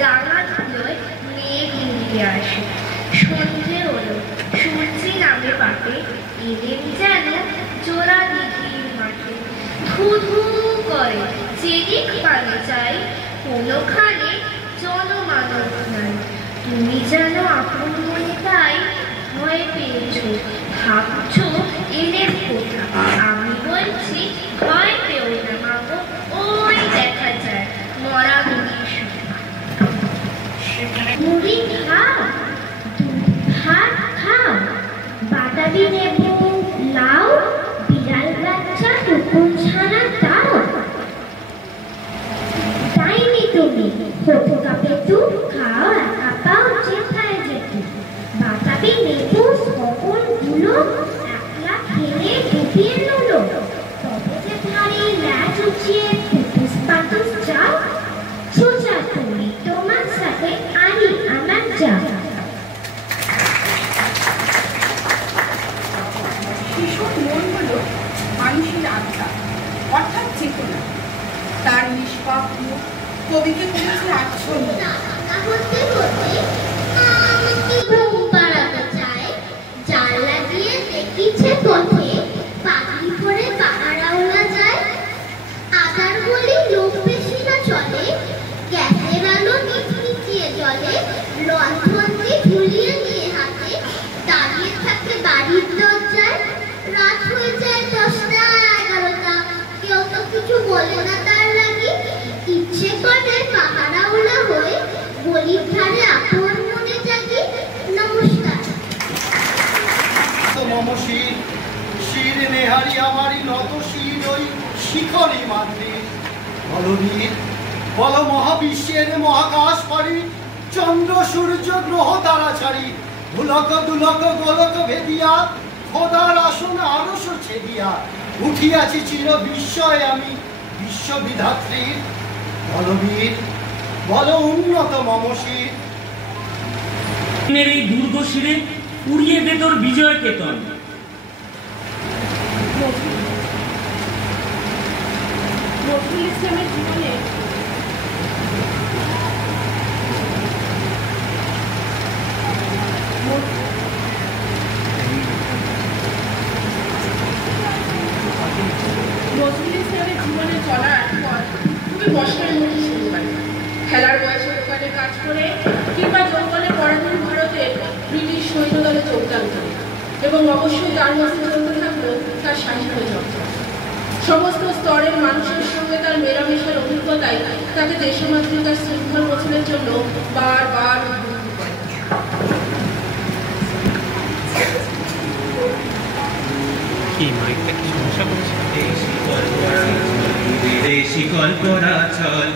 রাঙা ধুলোয় মেঘ উড়িয়ে আসে। সন্ধে হলো, সূর্যি নামে পাতে, এলেন যেন জোড়া দিঘির মাঠে। ধু ধু করে যেদিক পানে চাই, কোনোখানে জনমানব নাই। তুমি যেন আপন মনে তাই ভয় পেয়েছ, ভাবছ এলেন কোথা। আমি বলছি ভয় পেও না মাগো, ওই দেখা যায় মরা মুড়ির সোফা। মুড়ি খাও, ভাত খাও, বাতাবি নেবো, লাউ, বিড়াল বাচ্চা, টুকুন ছানা দাও। তাইনি তুমি কোথা পেতু, খাও একা পাও যেথায় যেতু। বাতাবি নেবো সকল গুলো, একলা খেলে ডুবিয়ে নুলো। তবে যে ধারে ল্যাজ উঠিয়ে ফুটুস পাতুস যাও, সোজা তুমি তোমার সাথে আনি আমার যাও। শিশুর মন হলো মানুষের আত্মা, অর্থাৎ চেতনা। তার নিষ্পাপ মুখ কবিকে করেছে আচ্ছন্ন। ঘুম পাড়াতে চায়, জানলা দিয়ে দেখিছে পথে, পাখি করে পাহারাওলা যায়। আধার বলি লোক বেশি না চলে, গ্যাসের আলো নিচিয়ে জলে। রন্ধন দিয়ে ঝুলিয়ে নিয়ে হাতে, দাঁড়িয়ে থাকে বাড়ির দরজায়। রাত হয়ে যায় 10টা 11টা, কেউ তো কিছু বলে না তার লাগি। ইচ্ছে করে পাহারাওলা হয়ে গলির ধারে আপন মনে থাকি। নমস্কার। মম শির শির নেহারি আমারই নত শির ওই শিখরি মাতৃ। বলবীর বল মহাবিশ্বের মহাকাশ পারি, চন্দ্র সূর্য গ্রহ তারা ছাড়ি। ভুলক দুলক গোলক ভেদিয়া, খোদার আসন আরশ ছেদিয়া। উঠিয়াছি চির বিস্ময় আমি বিশ্ববিধাত্রীর। বলবীর বল উন্নত মম শির। এই দুর্গ শিরে উড়িয়ে দে তোর বিজয় কেতন। নজরুল ইসলামের জীবনে চলার পর খুবই কষ্টের মধ্যে শুরু হয়। খেলার বয়সে দোকানে কাজ করে কিংবা যৌবনে পরাধীন ভারতে ব্রিটিশ সৈন্যদলে যোগদান করে, এবং অবশ্যই তার মধ্যে চলতে থাকলো তার সাহিত্য চর্চা। সমস্ত স্তরের মানুষের সঙ্গে তার মেলামেশার অভিজ্ঞতাই তাকে দেশমাতৃকার শৃঙ্খল বছরের জন্য বারবার উদ্বুদ্ধ করে। শিকল পরা চল,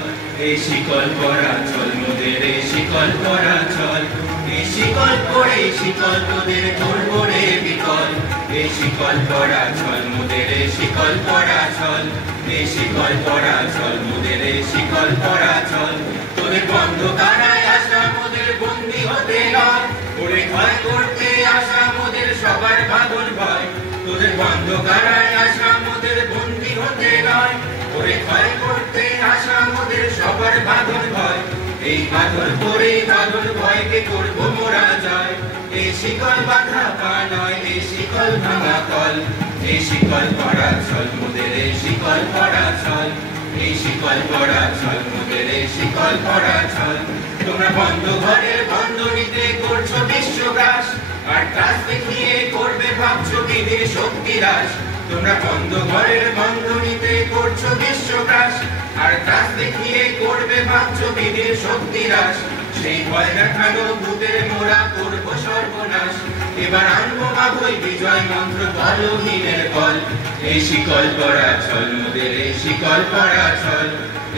এই শিকল পরা চল মোদের, এই শিকল পরা চল। এই শিকল পরে শিকল তোদের করবো রে বিকল। এই শিকল পরা চল মোদের, এই শিকল পরা চল। এই শিকল পরা চল মোদের, এই শিকল পরা চল। তোদের বন্ধ কারায় আসা মোদের বন্দি হতে নয়, ওরে ভয় করতে আসা মোদের সবার বাঁধন ভয়। তোদের বন্ধ কারায় আসা মোদের বন্দি হতে নয়, ওরে ভয় করতে আসা মোদের সবার বাঁধন ভয়। এই বাঁধন পরে বাঁধন ভয়কে করবো মোরা জয়। এই শিকল বাঁধা পা নয়, এই শিকল ভাঙা কল। এই শিকল পরা চল মোদের, এই শিকল পরা চল। এই শিকল পরা চল মোদের, এই শিকল পরা চল। তোমরা বন্ধ ঘরের বন্ধনীতে করছো বিশ্বগ্রাস, আর কাজ দেখিয়ে করবে ভাবছো বিধির শক্তিরাস। তোমরা বন্ধ ঘরের বন্ধনীতে করছো বিশ্বগ্রাস, আর কাজ দেখিয়ে করবে ভাবছো বিধির শক্তিরাস। সেই ভয় দেখানো ভূতের মোরা করবো সর্বনাশ। এবার আনবো বাবুই বিজয় মন্ত্র বলহীনের বল। এই শিকল পরা চল মোদের, এই শিকল পরা চল।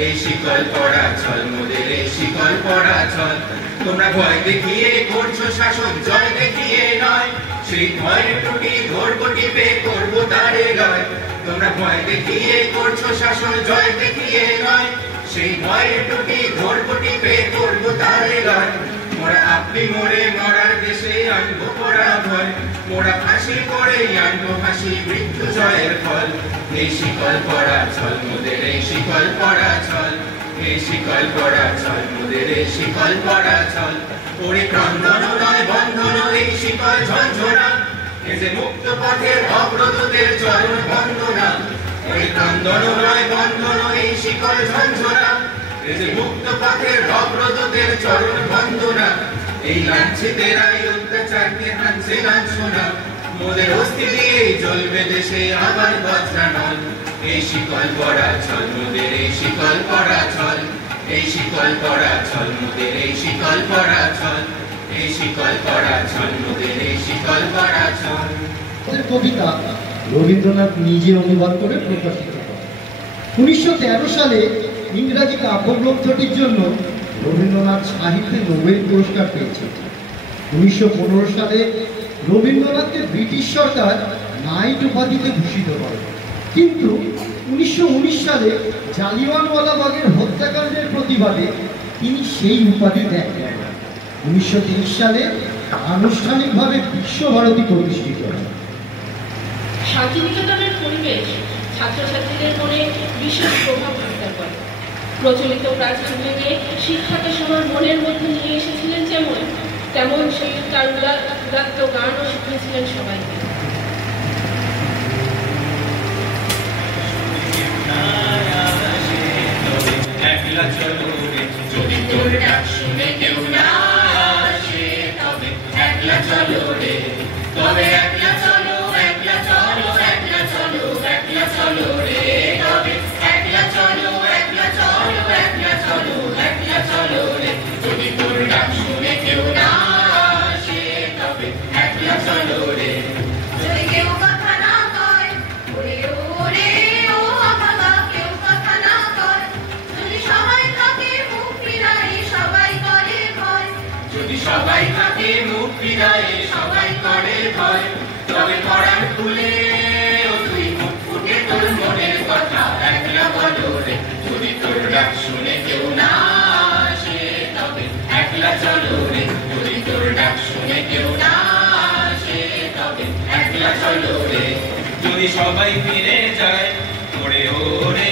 এই শিকল পরা চল মোদের, এই শিকল পরা চল। তোমরা ভয় দেখিয়ে করছো শাসন, জয় দেখিয়ে নয়। সেই ভয়ের টুটি ধরবো টিপে করবো তারে লয়। তোমরা ভয় দেখিয়ে করছো শাসন, জয় দেখিয়ে নয়। সেই ভয়ের টুটি ধরবো টিপে করবো তারে লয়। মোরা আপনি মোরে মরার দেশে আনবো পরা ভয়। মোরা ফাঁসি করে আনবো হাসি মৃত্যু জয়ের ফল। এই শিকল পরা চল মোদের, এই শিকল পরা চল। এই শিকল পরা চল মোদের এই শিকল পরা চল ওরে ক্রন্দন নয় বন্ধন এই শিকল ঝঞ্ঝনা এ যে মুক্ত পথের অগ্রদূতের চরণ বন্দনা ওরে ক্রন্দন নয় বন্ধন এই শিকল ঝঞ্ঝনা এ যে মুক্ত পথের অগ্রদূতের চরণ বন্দনা এই লাঞ্ছিতের এই অত্যাচারকে হানছে লাঞ্ছনা মোদের অস্থি দিয়ে জ্বলবে দেশে আবার বজ্রানল এই শিকল পরা চল মোদের এই শিকল পরা চল এই শিকল পরা চল মোদের এই শিকল পরা চল এই শিকল পরা চল মোদের এই শিকল পরা চল। কবিতা রবীন্দ্রনাথ নিজে অনুবাদ করে প্রকাশিত করেন। 1913 সালে ইংরাজি কাব্যগ্রন্থটির জন্য রবীন্দ্রনাথ সাহিত্যে নোবেল পুরস্কার পেয়েছেন। 1915 সালে রবীন্দ্রনাথকে ব্রিটিশ সরকার নাইট উপাধিতে ভূষিত করে, কিন্তু 1919 সালে জালিয়ানওয়ালাবাগের হত্যাকাণ্ডের প্রতিবাদে তিনি সেই উপাধি ত্যাগ করেন। 1930 সালে আনুষ্ঠানিকভাবে বিশ্বভারতী প্রতিষ্ঠিত হয়। শান্তিনিকেতনের পরিবেশ ছাত্রছাত্রীদের মনে বিশেষ প্রভাব বিস্তার করে। প্রচলিত প্রাচীন ভেঙে শিক্ষাকে সবার মনের মধ্যে নিয়ে এসেছিলেন যেমন, তেমন সেই তার উদাত্ত গানও শিখিয়েছিলেন সবাইকে। একলা চলো রে যদি তোর ডাক শুনে কেউ না আসে তবে একলা চলো রে তবে একলা চলো একলা চলো একলা চলো একলা চলো রে তবে একলা চলো একলা চলো একলা চলো একলা চলো রে যদি তোর ডাক শুনে কেউ না আসে তবে একলা চলো রে যদি কেউ কথা না কয় ওরে ওরে ও বাবা কেউ কথা না কয় যদি সবাই থাকে মুখ ফিরাই সবাই করে ভয় যদি সবাই থাকে মুখ ফিরায় সবাই করে ভয় তবে পড়ার খুলে ও তুই মুখ ফুটে তোর মনের কথা একলা বলো রে যদি তোর ডাক শুনে কেউ না আসে তবে একলা চলো রে যদি তোর ডাক শুনে কেউ না আসে তবে একলা চলো রে যদি সবাই ফিরে যায় ওরে ওরে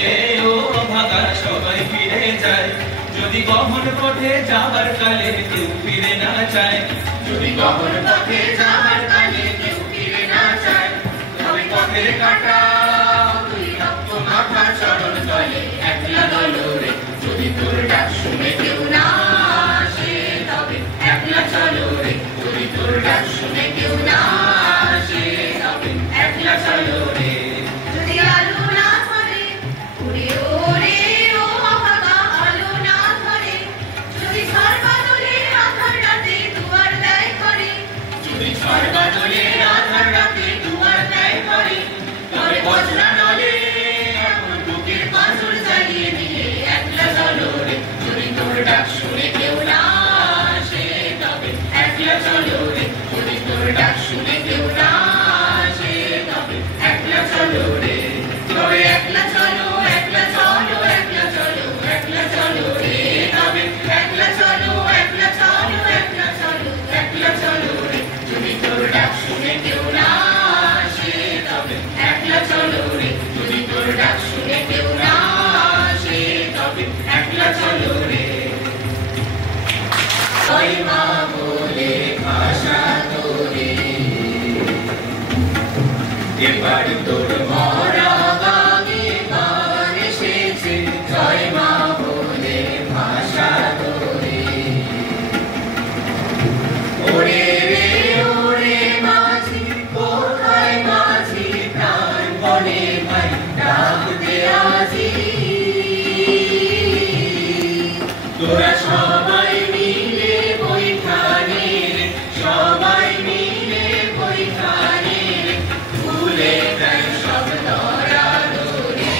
ও ভাগা সবাই ফিরে যায় যদি গহন পথে যাবার কালে কেউ ফিরে না চায় যদি গহন পথে যাবার কালে কেউ ফিরে না চায় তবে পথের কাটা তুই রক্ত মাথা চরণ তলে একলা দলো রে যদি তোর ডাক শুনে কেউ না আসে তবে একলা চলো রে যদি তোর ডাক শুনে কেউ না আসে তবে একলা চলো রে যদি আলো না ধরে ওরে ওরে ও বাবা আলো না ধরে যদি সর্বদলে আধার রাতে দুয়ার দেয় করে যদি ঝড় বাদলে আধার রাতে দুয়ার দেয় করে তবে বজ্রা নলে এখন বুকের পাঁজর জ্বালিয়ে দিয়ে একলা চলো রে যদি তোর ডাক শুনে কেউ না আসে তবে একলা চলো রে যদি তোর ডাক শুনে কেউ না আসে তবে একলা চলো রে তবে একলা চলো একলা চলো একলা চলো একলা চলো রে তবে একলা চলো একলা চলো একলা চলো একলা চলো রে যদি তোর ডাক শুনে কেউ না আসে তবে একলা চলো রে যদি তোর ডাক শুনে কেউ না আসে তবে একলা চলো রে জয় মা বলে ভাষা তোরে এবার তোর মরা গানে গান এসেছে জয় মা বলে ভাষা তোরে ওরে রে ওরে মাঝি কোথায় মাঝি প্রাণ বনে ভাই ডাকতে আজি তোরা সবাই মিলে বৈঠানে সবাই মিলে বৈঠানে ভুলে দেয় সব দরাদরি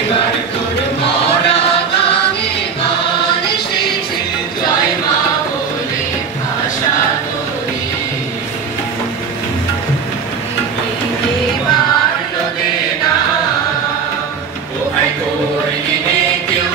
এবার তোর মরা গানে গান এসেছে জয় মা বলে ভাষা তোরে এবার লোদে না ও ভাই তোর ইনে কেউ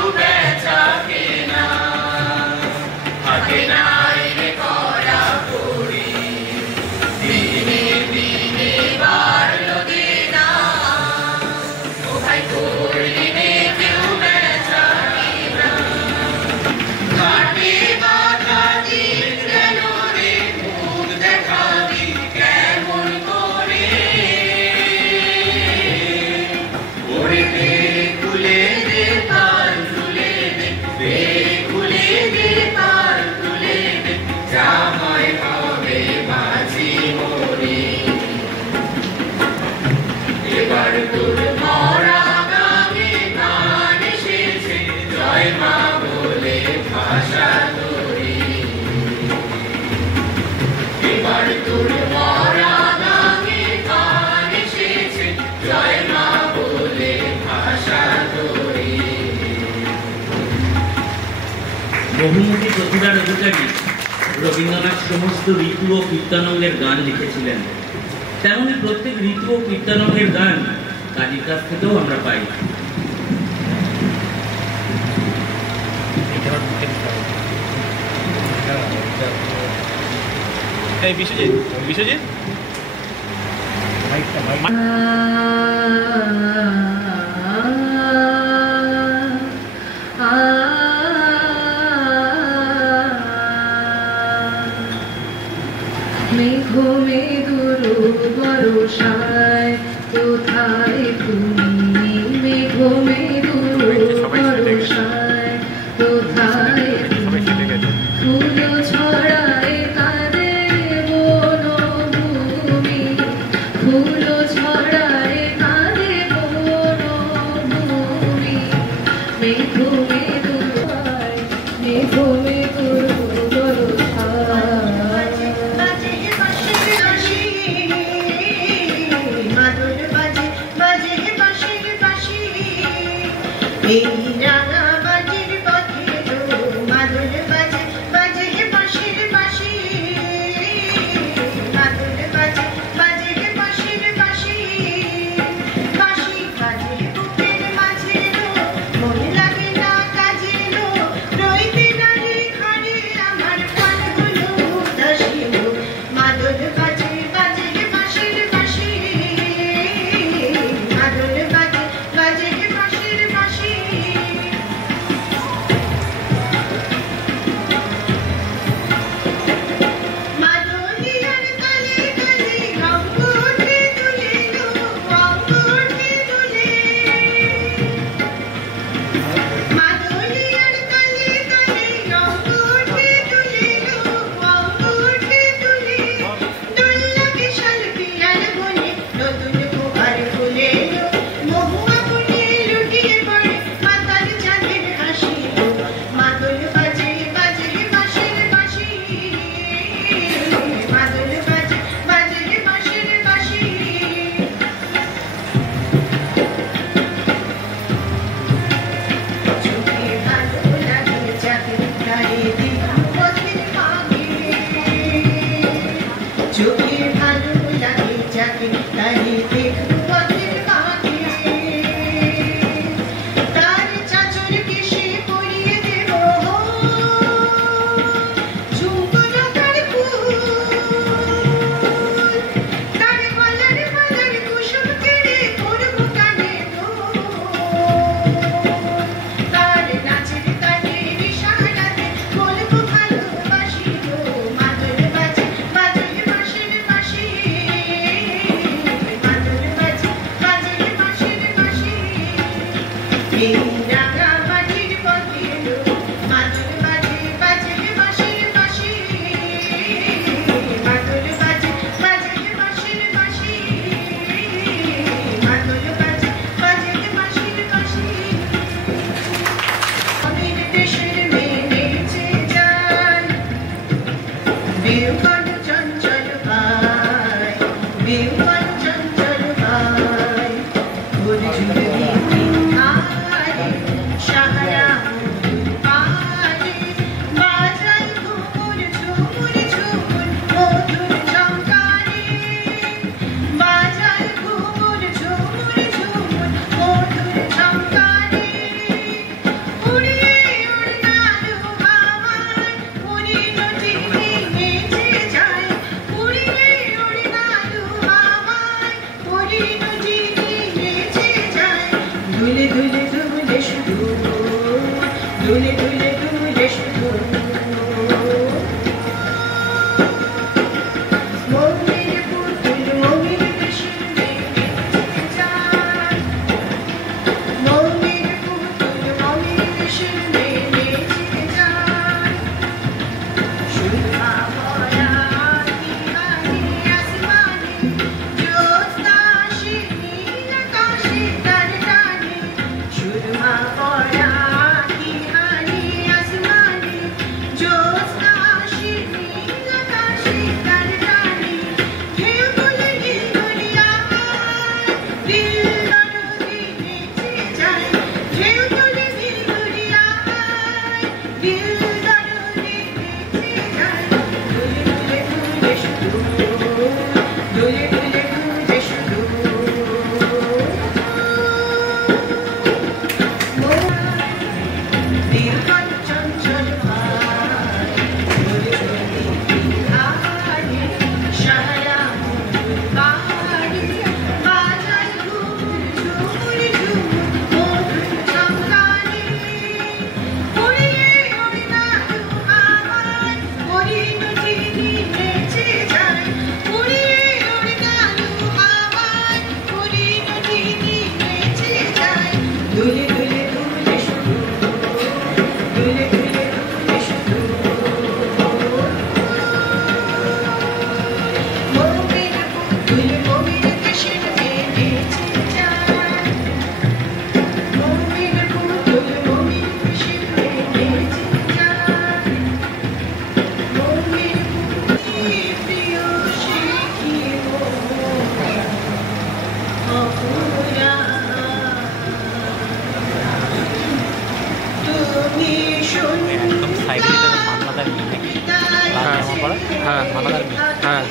বহুমুখী প্রতিভার অধিকারী রবীন্দ্রনাথ সমস্ত ঋতু ও কীর্তনঙ্গের গান লিখেছিলেন। তেমনি প্রত্যেক ঋতু ও কীর্তনঙ্গের গান কাজীর কাছ থেকেও আমরা পাই। বিশ্বজিৎ বিশ্বজিৎ মেঘো মেঘুর ভরসায় কোথায় তুমি, মেঘো মেঘুর ভরসায় কোথায় ফুল ছড়ায় কাঁদের বনভূমি, ফুল ছড়ায় কাঁদের বনভূমি, মেঘো মেঘুর মেঘো মেঘুর Shurma pora ki hani একদম সাইডে যেটা মান্নাদার মিল নাকি কেমন পড়া? হ্যাঁ মান্নাদার মিল। হ্যাঁ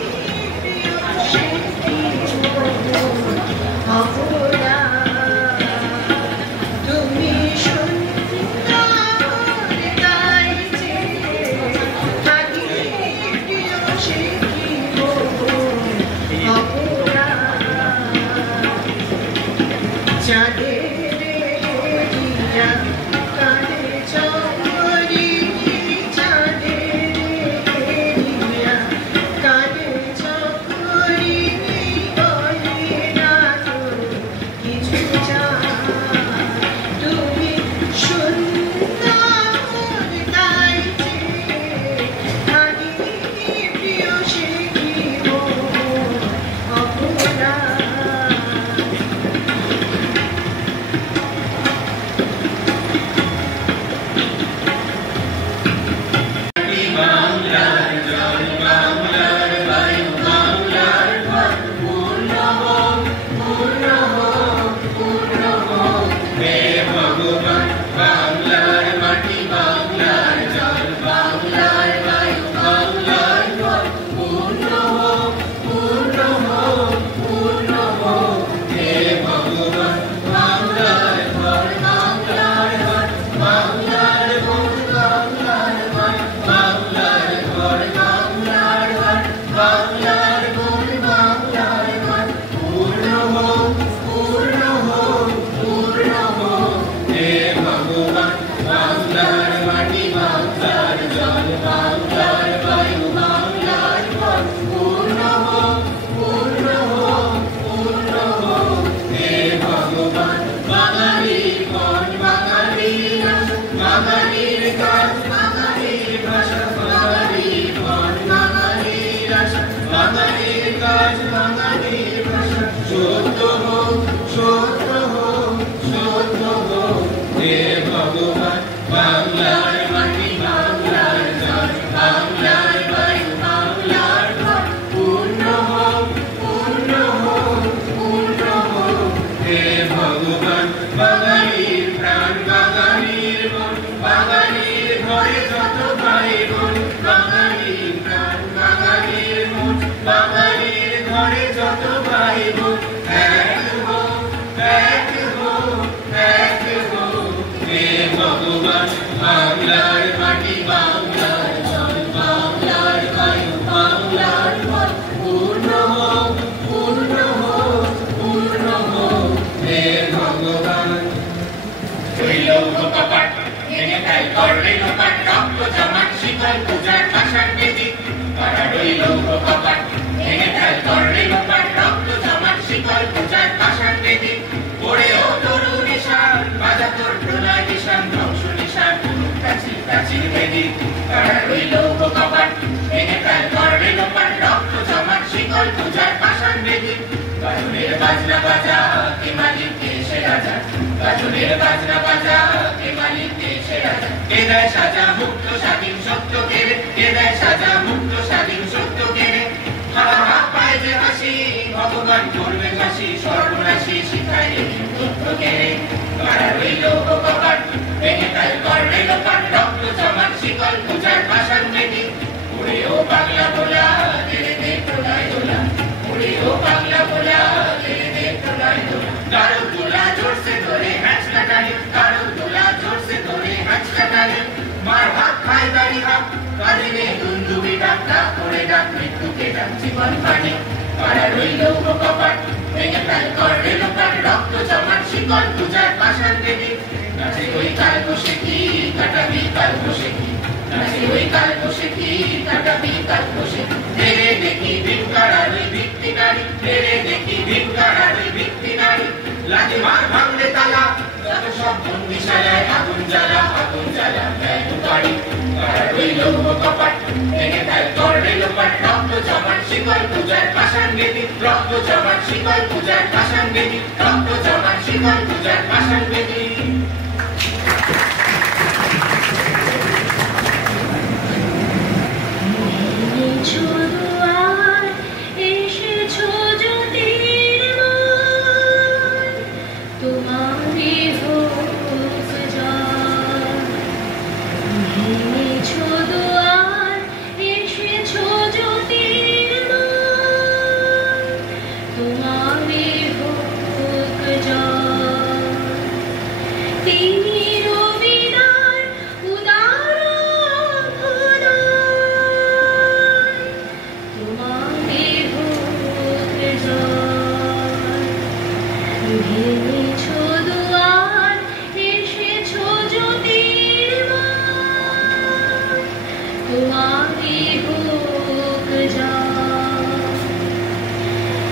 তোমারি হোক জয়।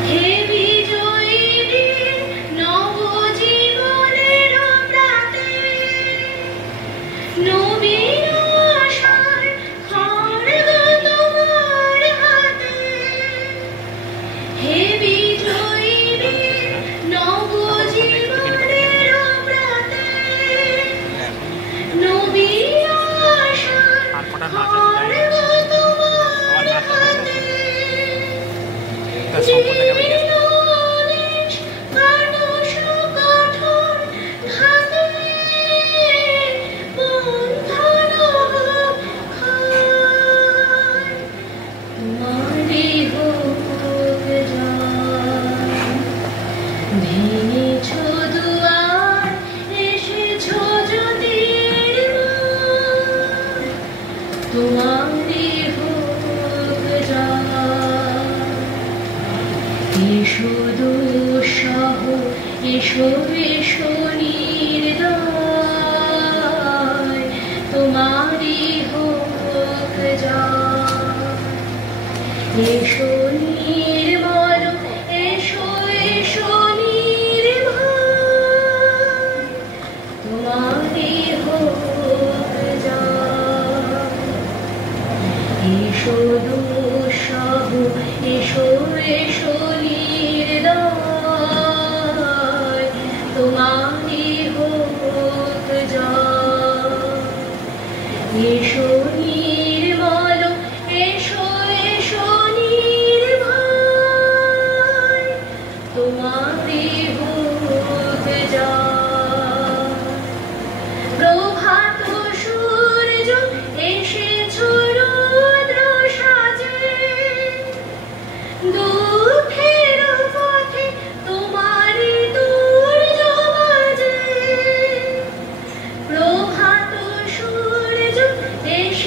হে বিজয়িনী নবজীবনের প্রাতে, নবীন আশার খড়গ তোমার হাতে। হে বিজয়িনী নবজীবনের প্রাতে, নবীন আশার খড়গ তোমার হাতে। জীবনের কাটুস কঠোর ঘাতে, বন্ধন ক্ষয়। তোমারি হোক জয়। ভেঙেছ দুয়ার, এসেছ জ্যোতির মোড়, তোমারি হোক জয়। এসো দুঃসহ, এসো এসো নির্দয়, তোমারি হোক জয়। এসো নির্মল, এসো এসো নির্ভয়, তোমারি হোক জয়। এসো দুঃসহ, এসো এসো নির্দয়, তোমারি হোক জয়। এসো নির্মল, এসো এসো নির্ভয়, তোমারি হোক জয়। প্রভাত সূর্য এসেছ রুদ্র সাজে, দুঃখের পথে তোমারি দুর্য বাজে। প্রভাত সূর্য এসেছ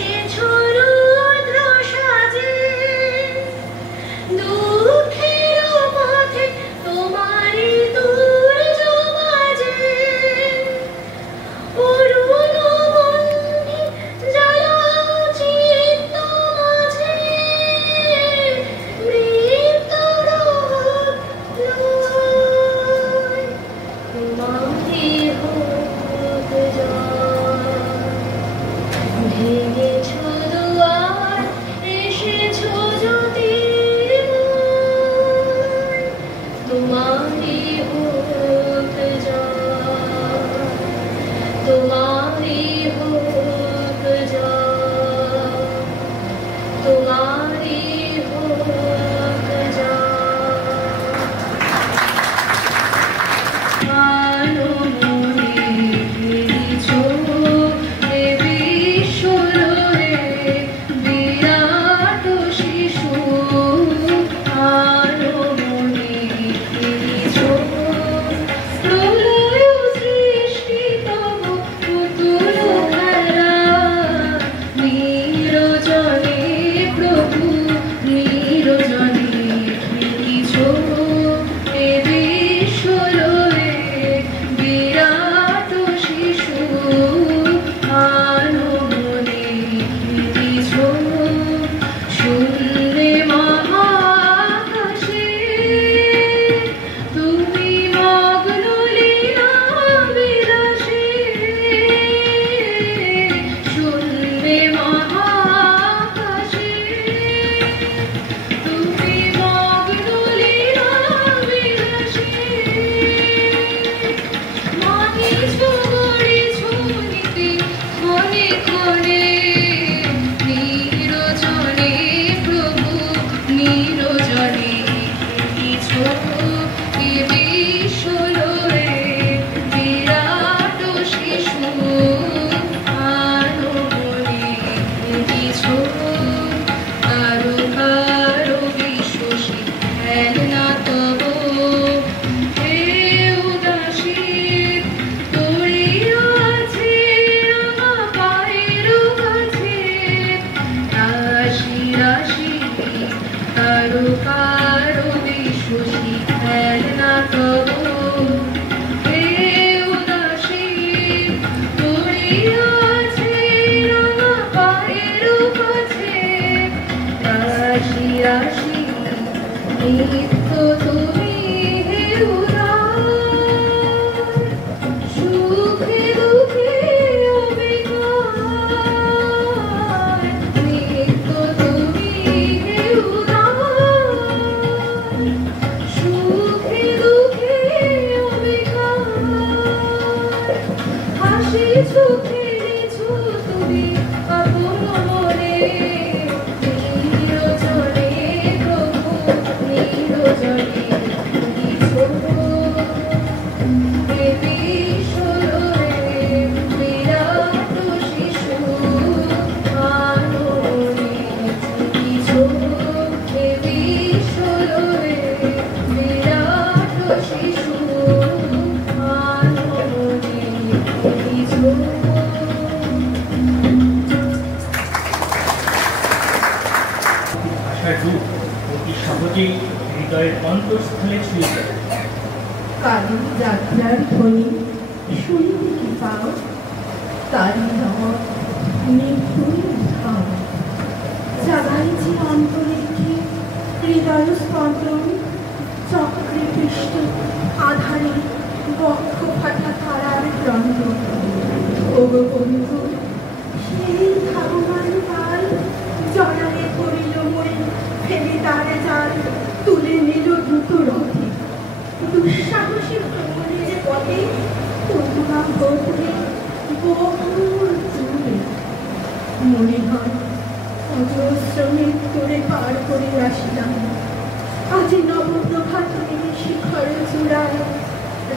হৃদয়ের অন্তঃস্থলে ছুঁয়ে যায়। কালীর যাত্রার ধ্বনি শুনিতে কি পাও, তারই রব নির্ভুল ভাব জাগাইছে অন্তরেখে হৃদয় স্পন্দন, চক্রে পৃষ্ঠ আধারে বক্ষ ফাটা তারার ক্রন্দ। ওগো বন্ধু, সেই ধাবমান কাল জড়ালে করিল মরে, ফেলে তারে জাল তুলে নিল দ্রুত রথে। দুঃসাহসী ভ্রমণের পথে তরুণা ঘটে বহুর দূরে। মনে হয় অজস্রমের করে পার করে আসিলাম, আজ নবপ্রভাতের শিখর চূড়ায়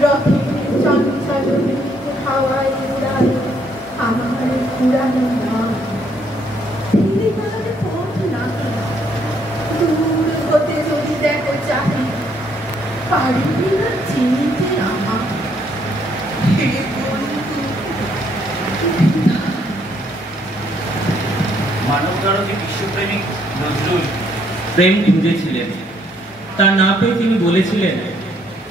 রথে চঞ্চল হাওয়ায় উড়ায় আমার পুরানো নাম। ফিরে তার পথ নাকি দূর হতে যদি দেখো চাহি, পারিবি না চিনিতে আমার। হে বন্ধু, মানবতারকে বিশ্বপ্রেমিক নজরুল প্রেম খুঁজেছিলেন, তা না পেয়ে তিনি বলেছিলেন,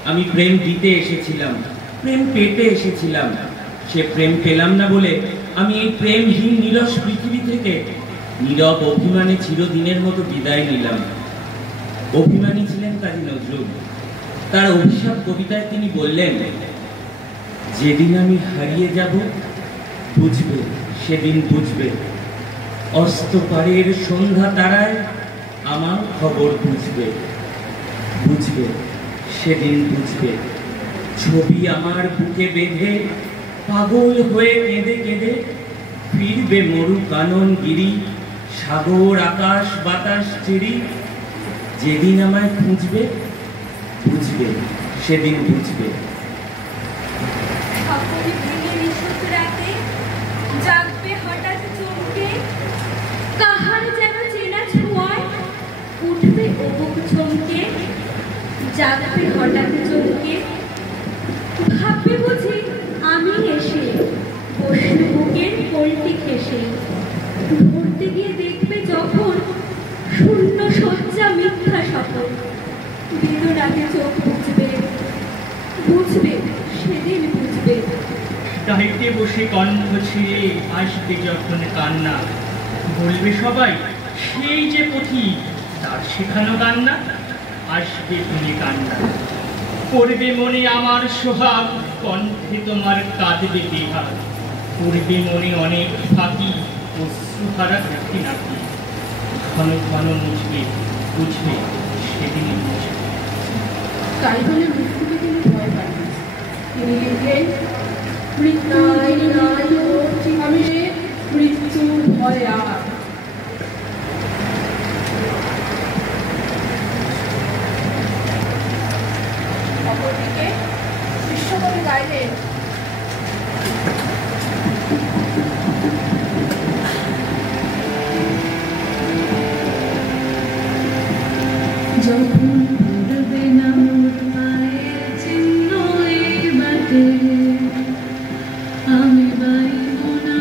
আমি প্রেম দিতে এসেছিলাম, প্রেম পেতে এসেছিলাম। সে প্রেম পেলাম না বলে আমি এই প্রেমহীন নিরস পৃথিবী থেকে নীরব অভিমানে চিরদিনের মতো বিদায় নিলাম। অভিমানী ছিলেন কাজী নজরুল। তার অভিশাপ কবিতায় তিনি বললেন, যেদিন আমি হারিয়ে যাব বুঝবে, সেদিন বুঝবে, অস্ত পারের সন্ধ্যা তারায় আমার খবর বুঝবে, বুঝবে, সেদিন বুঝবে। ছবি আমার বুকে বেঁধে পাগল হয়ে কেঁদে কেঁদে ফিরবে মরু কানন গিরি, সাগর আকাশ বাতাস চিরি। যেদিন আমায় খুঁজবে বুঝবে, সেদিন বুঝবে। সকলে ভেঙে নিশুত রাতে জাগবে হঠাৎ চমকে, কাহার যেন চেনা ছোঁয়ায় উঠবে অবুক চমকে। জাগবে হঠাৎ চমকে, ভাববে বুঝি আমি এসে বসবে বুকের কোলটি ঘেঁষে। ধরতে গিয়ে দেখবে যখন শূন্য শয্যা মিথ্যা শপথ, বেদনাকে চোখ বুঝবে, বুঝবে, সেদিন বুঝবে। গাইতে বসে কণ্ঠ ছিঁড়ে আসবে যখন কান্না, বলবে সবাই সেই যে পথি তার শেখানো কান্না। আসবে তুমি কান্না, পড়বে মনে আমার সোহাগ, কণ্ঠে তোমার কাঁদবে বিহার। পড়বে মনে অনেক ফাঁকি, অশ্রুধারা দেখি নাকি। ঘন ঘন মুছবে, বুঝবে, সেদিনই বুঝবে। তাই বলে মৃত্যুকে তিনি ভয় পান না। তিনি লিখলেন, মৃত্যুই নাই আমি মৃত্যুর ভয় আর। অপরদিকে বিশ্বকবি গাইলেন, যখন পড়বে না মোর পায়ের চিহ্ন এই বাটে, আমি বাইব না,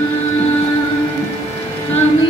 আমি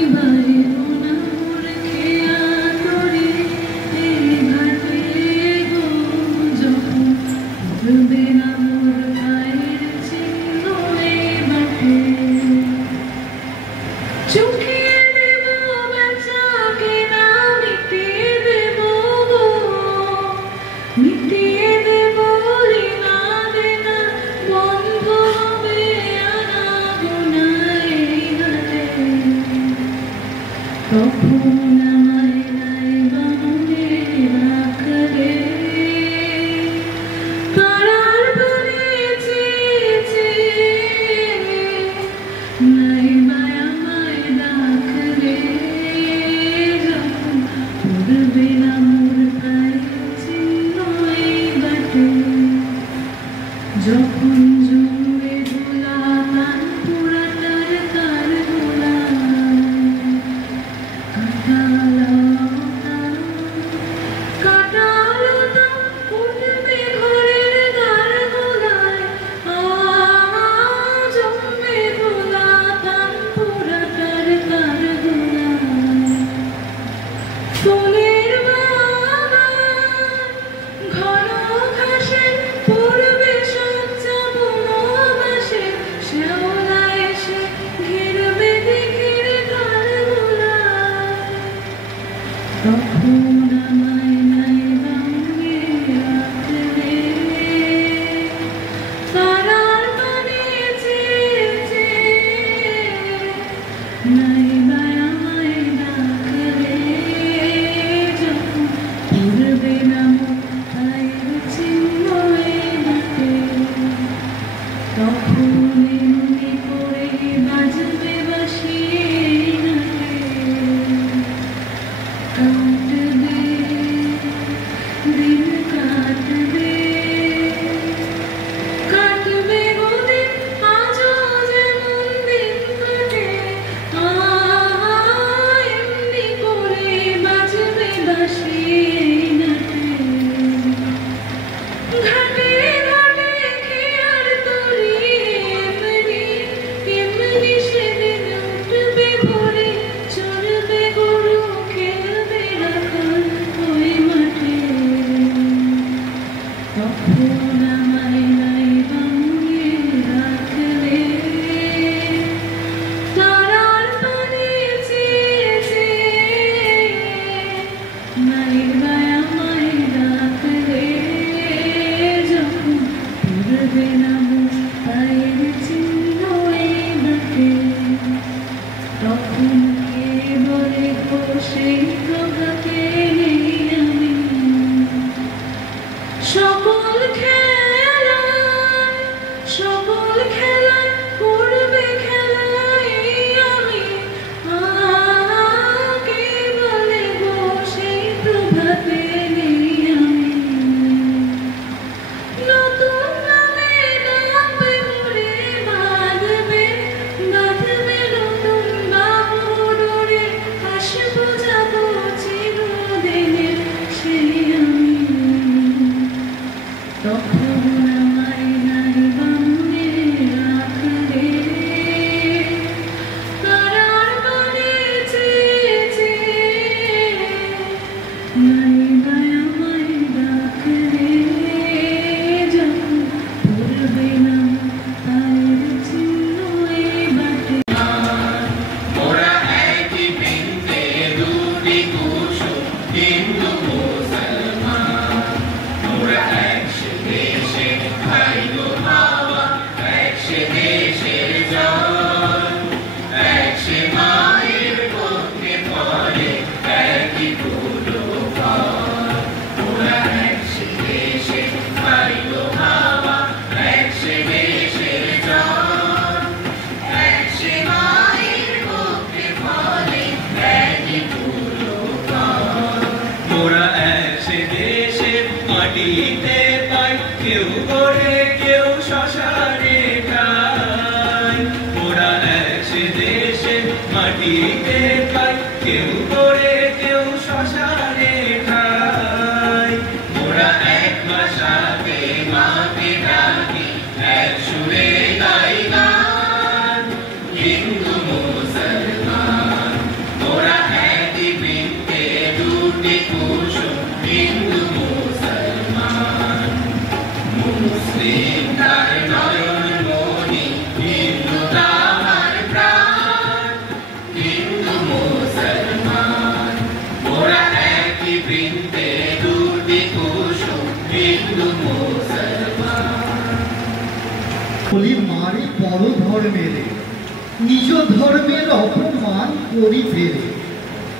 নিজ ধর্মের অপমান করি ফেরে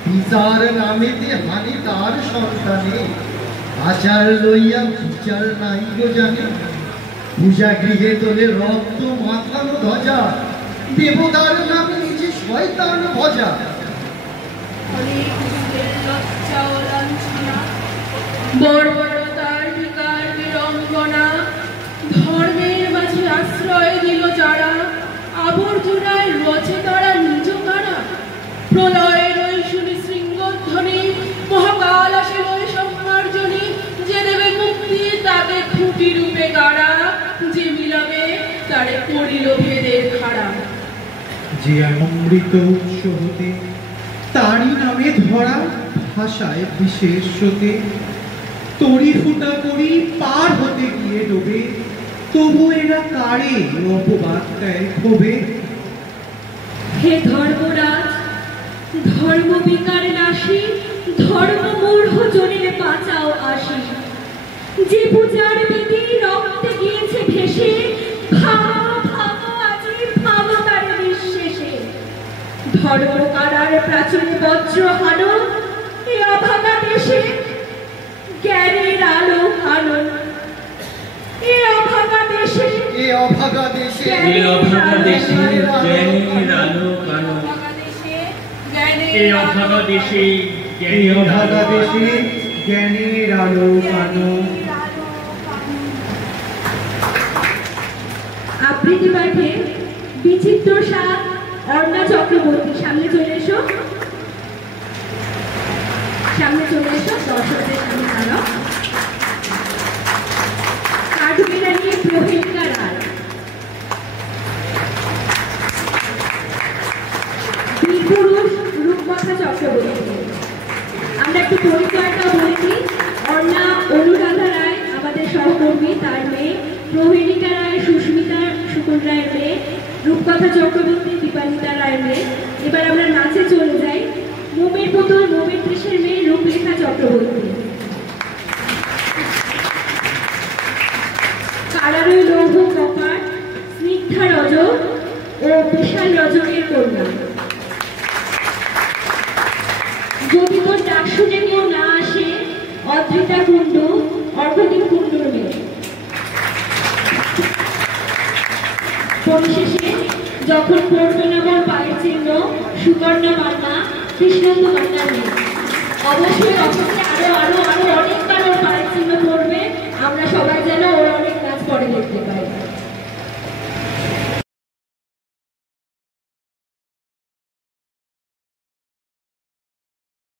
বিচার নামেতে হানি তার সন্তানে আচার লইয়া বিচার নাই গো জানে পূজা গৃহে তোলে রক্ত মাথানো ধ্বজা দেবতার নামে নিজে শয়তান ভজা বর্বরতার বিকার বিড়ম্বনা ধর্মের মাঝে আশ্রয় দিল যারা আবর্জনায় রচে তারা নিজ কারা প্রলয়ের ওই শুনি শৃঙ্গধ্বনি মহাকাল আসে ওই সংহার্জনী যে দেবে মুক্তি তাকে খুঁটি রূপে গাড়া যে মিলাবে তারে করিল ভেদের খাড়া যে অমৃত উৎস হতে তারই নামে ধরা ভাষায় বিশেষ হতে তরি ফুটা করি পার হতে গিয়ে ডোবে তবু এরা কারে অপবাদ দেয় ক্ষোভে হে ধর্মরাজ ধর্ম বিকার নাশি ধর্ম মূঢ় জনিলে বাঁচাও আসি যে পূজার বিধি রক্তে গিয়েছে ভেসে ভাবো ভাবো আজি ভাবো তার নিঃশেষে ধর্মকারার প্রাচীরে বজ্র হানো, এ অভাগা দেশে জ্ঞানের আলো আনো, এ অভাগা দেশে এ অভাগা দেশে এই অভাগা দেশে জ্ঞানের আলো কানো, এই অভাগা দেশে এই অভাগা দেশে জ্ঞানের আলো কানো। আবৃত্তি পাঠে বিচিত্র সাপ অর্ণা চক্রবর্তী, সামনে চলে এসো, সামনে চলে এসো, দর্শকদের সামনে দাঁড়াও। কাঠবিড়ালি প্রহেলিকা রায়, বীরপুরুষ রূপমাখা চক্রবর্তী। আমরা একটু পরিচয়টা বলে দিই। অর্ণা অনুরাধা রায় আমাদের সহকর্মী, তার মেয়ে প্রহেলিকা রায় সুস্মিতা শুকুল রায়ের মেয়ে, রূপকথা চক্রবর্তী দীপালিতা রায়ের মেয়ে। এবার আমরা নাচে চলে যাই। মোমের পুতুল মোমের দেশের মেয়ে রূপলেখা চক্রবর্তী। কারারই লৌহ কপাট স্নিগ্ধা রজ ও বিশাল রজনীর কন্যা। যদি তোর ডাক শুনে কেউ না আসে, অদ্রিতা কুণ্ডু অর্ঘদীপ কুণ্ডুর মেয়ে। পরিশেষে যখন পড়বে না বল পায়ের চিহ্ন, সুকন্যা মান্না কৃষ্ণন্দু মান্নার মেয়ে। অবশ্যই অবশ্যই আরো আরো আরো অনেক